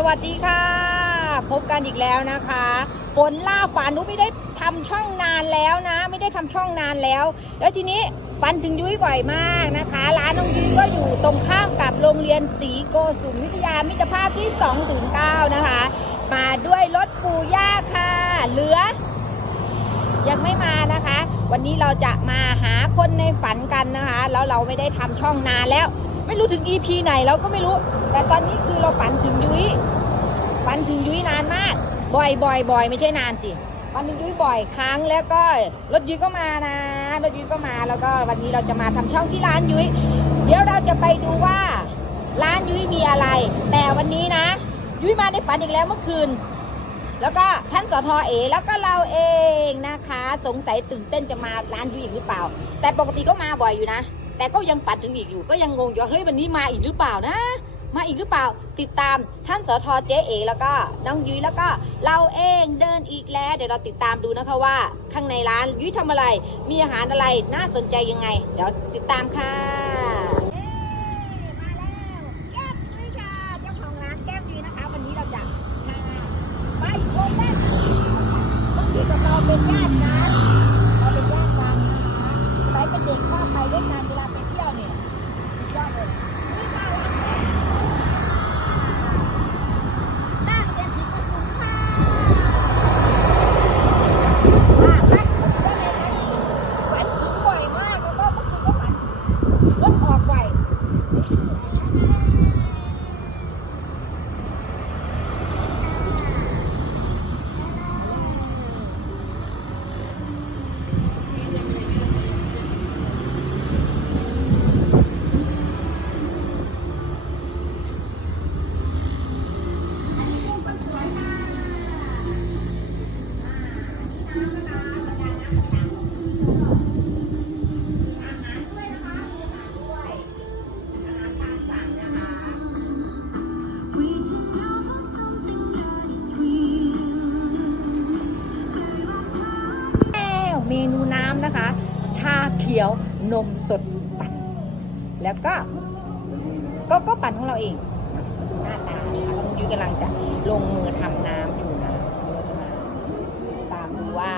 สวัสดีค่ะ พบกันอีกแล้วนะคะฝนล่าฝันนุ้ไม่ได้ทำช่องนานแล้วนะ ไม่ได้ทำช่องนานแล้ว แล้วทีนี้ฝันถึงยุ้ยบ่อยมากนะคะ ร้านน้องยุ้ยก็อยู่ตรงข้ามกับโรงเรียนศรีโกสุมวิทยามิตรภาพที่ 209 นะคะ มาด้วยรถปูย่าค่ะเหลือ ยังไม่มานะคะ วันนี้เราจะมาหาคนในฝันกันนะคะ แล้วเราไม่ได้ทำช่องนานแล้ว ไม่รู้ถึง EP ไหนเราก็ไม่รู้ แต่ตอนนี้คือเราฝันถึงยุ้ยฝันถึงยุ้ยนานมาก บ่อยบ่อยบ่อยไม่ใช่นานสิฝันถึงยุ้ยบ่อยครั้งแล้วก็รถยุ้ยก็มานะรถยุ้ยก็มาแล้วก็วันนี้เราจะมาทำช่องที่ร้านยุ้ยเดี๋ยวเราจะไปดูว่าร้านยุ้ยมีอะไร แต่วันนี้นะ ยุ้ยมาในฝันอีกแล้วเมื่อคืน แล้วก็ท่านสทเอ แล้วก็เราเองนะคะ สงสัยตื่นเต้นจะมาร้านยุ้ยอีกหรือเปล่า แต่ปกติก็มาบ่อยอยู่นะ แต่ก็ยังฝันถึงอีกอยู่ ก็ยังงงอยู่ว่าเฮ้ยวันนี้มาอีกหรือเปล่านะ มาอีกหรือเปล่า ติดตามท่านสทเจ๊เอแล้วก็น้องยุ้ยแล้วก็เราเองเดินอีกแล้ว เดี๋ยวเราติดตามดูนะคะว่า ข้างในร้านยุ้ยทำอะไร มีอาหารอะไรน่าสนใจยังไง เดี๋ยวติดตามค่ะมาแล้วแก้มยุ้ยค่ะเจ้าของร้านแก้มยุ้ยนะคะ วันนี้เราจะพา ไปชมแม่ต้องอยู่กับเราเป็นญาติกันเราเป็นญาติกันนะคะสมัยเป็นเด็กชอบไปด้วยกันเวลาไปเที่ยวเนี่ยสุดยอดเลยนี่เราบ้านเรียนศรีกุสุมค่ะอะไปว่าไงนะฝันถึงบ่อยมากแล้วก็เมื่อคืนก็ฝันรถออกบ่อยอาหารด้วยนะคะมีอาหารด้วยอาหารตามสั่งนะคะ Reaching out for something that is real. แล้ว เมนูน้ำนะคะ ชาเขียวนมสดปั่นแล้วก็ก็ก็ปั่นของเราเองหน้าตานะคะน้องยุ้ยกำลังจะลงมือทำน้ำอยู่นะเราจะมาตามดูว่า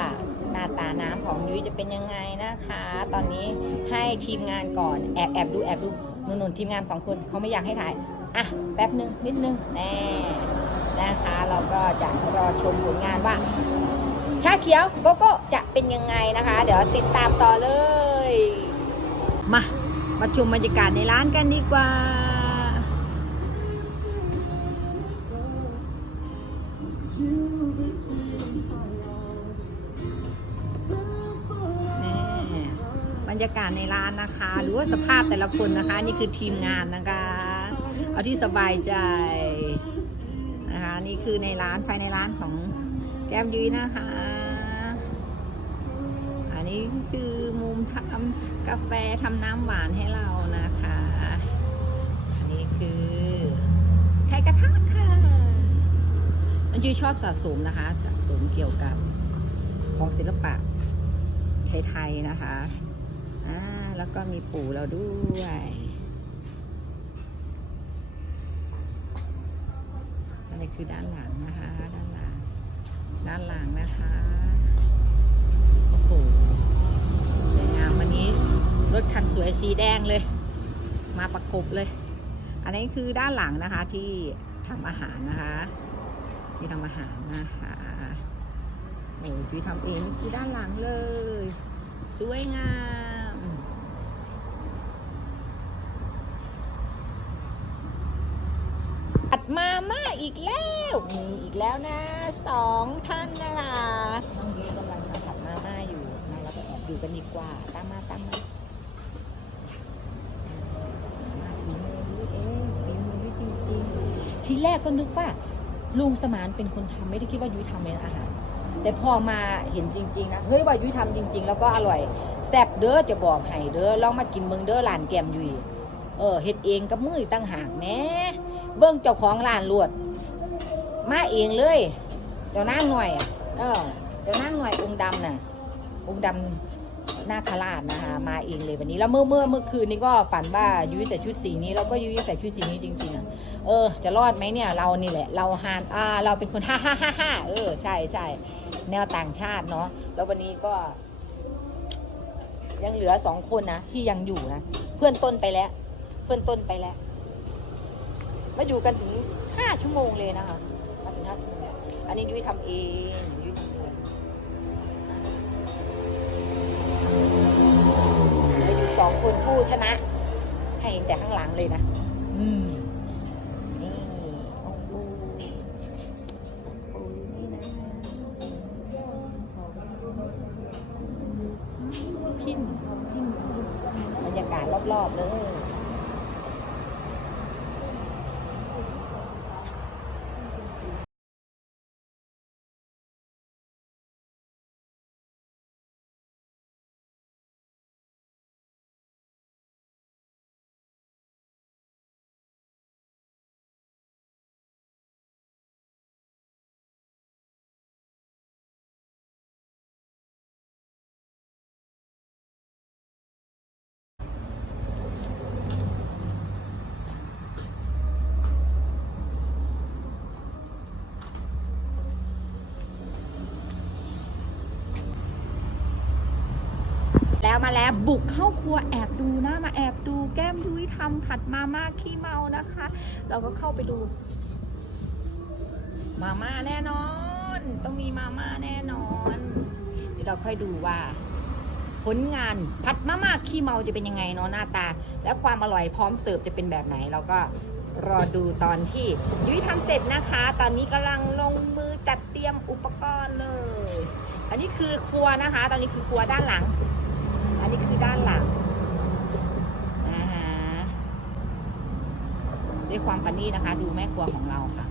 ห น้าน้ำของยุ้ยจะเป็นยังไงนะคะ ตอนนี้ให้ทีมงานก่อนแอบแอบดูแอบดูนุ่นๆทีมงานสองคนเขาไม่อยากให้ถ่ายอะแป๊บหนึ่งนิดนึงแน่นะคะ เราก็จะรอชมผลงานว่าชาเขียวโกโก้จะเป็นยังไงนะคะ เดี๋ยวติดตามต่อเลย มามาชมบรรยากาศในร้านกันดีกว่า บรรยากาศในร้านนะคะ หรือว่าสภาพแต่ละคนนะคะ นี่คือทีมงานนะคะ เอาที่สบายใจนะคะนี่คือในร้านภายในร้านของแก้มยุ้ยนะคะ อันนี้คือมุมทำกาแฟทำน้ำหวานให้เรานะคะ อันนี้คือไข่กระทะค่ะน้องยุ้ยชอบสะสมนะคะสะสมเกี่ยวกับของศิลปะไทยๆนะคะ อ่าแล้วก็มีปู่เราด้วย อันนี้คือด้านหลังนะคะ ด้านหลัง ด้านหลังนะคะโอ้โหสวยงามวันนี้รถคันสวยสีแดงเลย มาประกบเลย อันนี้คือด้านหลังนะคะที่ทำอาหารนะคะ ที่ทำอาหารนะคะโอ้ยพี่ทำเองที่ด้านหลังเลย สวยงามอัด มาม่าอีกแล้วมีอีกแล้วนะสองท่านนะคะน้องยีกำลังทำผัดมาม่าอยู่มาเราไปแอบดูกันดีกว่าตามมาตามมามาฝีมือยุ้ยเองฝีมือยุ้ยจริงทีแรกก็นึกว่าลุงสมานเป็นคนทำไม่ได้คิดว่ายุ้ยทำเป็นอาหาร แต่พอมาเห็นจริงๆนะเฮ้ยว่ายุ้ยทำจริง ๆ แล้วก็อร่อยแซ่บเด้อจะบอกให้เด้อลองมากินเมืองเด้อร้านแกมยุ้ยเออเฮ็ดเองกับมือตั้งหากแม่ เบิ่งเจ้าของร้านลวด มาเองเลย เจ้านางหน่อยเออเจ้านางหน่อยองค์ดำน่ะ องค์ดำนาคราชนะคะมาเองเลยวันนี้แล้วเมื่อเมื่อเมื่อคืนนี้ก็ฝันว่ายุ้ยใส่ชุดสีนี้แล้วก็ยุ้ยใส่ชุดสีนี้จริงๆอะเออ จะรอดไหมเนี่ย เรานี่แหละ เราฮานอ่าเราเป็นคนฮ่าฮ่าฮ่าฮ่าเออใช่ใช่แนวต่างชาติเนาะแล้ววันนี้ก็ยังเหลือสองคนนะที่ยังอยู่นะ เพื่อนต้นไปแล้ว เพื่อนต้นไปแล้ว มาอยู่กันถึงห้าชั่วโมงเลยนะคะมาถึงห้าชั่วโมงอันนี้ยุ้ยทำเองยุ้ยทำเองเหลืออยู่สองคนผู้ชนะ ให้เห็นแต่ข้างหลังเลยนะ อืม นี่โอ้โหโอ้ยนี่นะพินพินบรรยากาศรอบๆเลย แล้วมาแล้วบุกเข้าครัวแอบดูนะมาแอบดูแก้มยุ้ยทำผัดมาม่าขี้เมานะคะ เราก็เข้าไปดู มาม่าแน่นอน ต้องมีมาม่าแน่นอน เดี๋ยวเราค่อยดูว่า ผลงานผัดมาม่าขี้เมาจะเป็นยังไงเนาะหน้าตา และความอร่อยพร้อมเสิร์ฟจะเป็นแบบไหนเราก็รอดูตอนที่ยุ้ยทำเสร็จนะคะ ตอนนี้กำลังลงมือจัดเตรียมอุปกรณ์เลย อันนี้คือครัวนะคะ ตอนนี้คือครัวด้านหลัง นนี้คือด้านหลังนะฮะด้วยความปันนี่นะคะ ดูแม่ครัวของเราค่ะ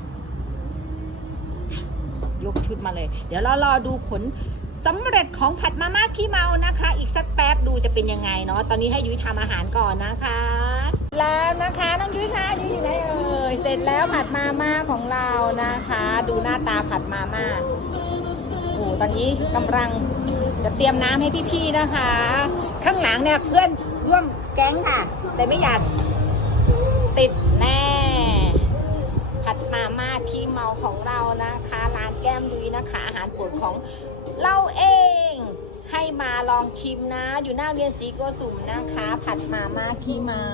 ยกชุดมาเลย เดี๋ยวเรารอดูผลสำเร็จของผัดมาม่าขี้เมานะคะ อีกสักแป๊บดูจะเป็นยังไงเนาะตอนนี้ให้ยุ้ยทำอาหารก่อนนะคะ แล้วนะคะน้องยุ้ยคะยุ้ยอยู่ไหนเอ่ยเสร็จแล้วผัดมาม่าของเรานะคะ ดูหน้าตาผัดมาม่าโอ้โหตอนนี้กำลังจะเตรียมน้ำให้พี่ๆนะคะ ข้างหลังเนี่ยเพื่อนร่วมแก๊งค่ะ แต่ไม่อยากติดแน่ผัดมาม่าที่เมาของเรานะคะร้านแก้มดุยนะคะ อาหารโปรดของเราเอง ให้มาลองชิมนะ อยู่หน้าเรียนสีโกสุมนะคะ ผัดมาม่าที่เมา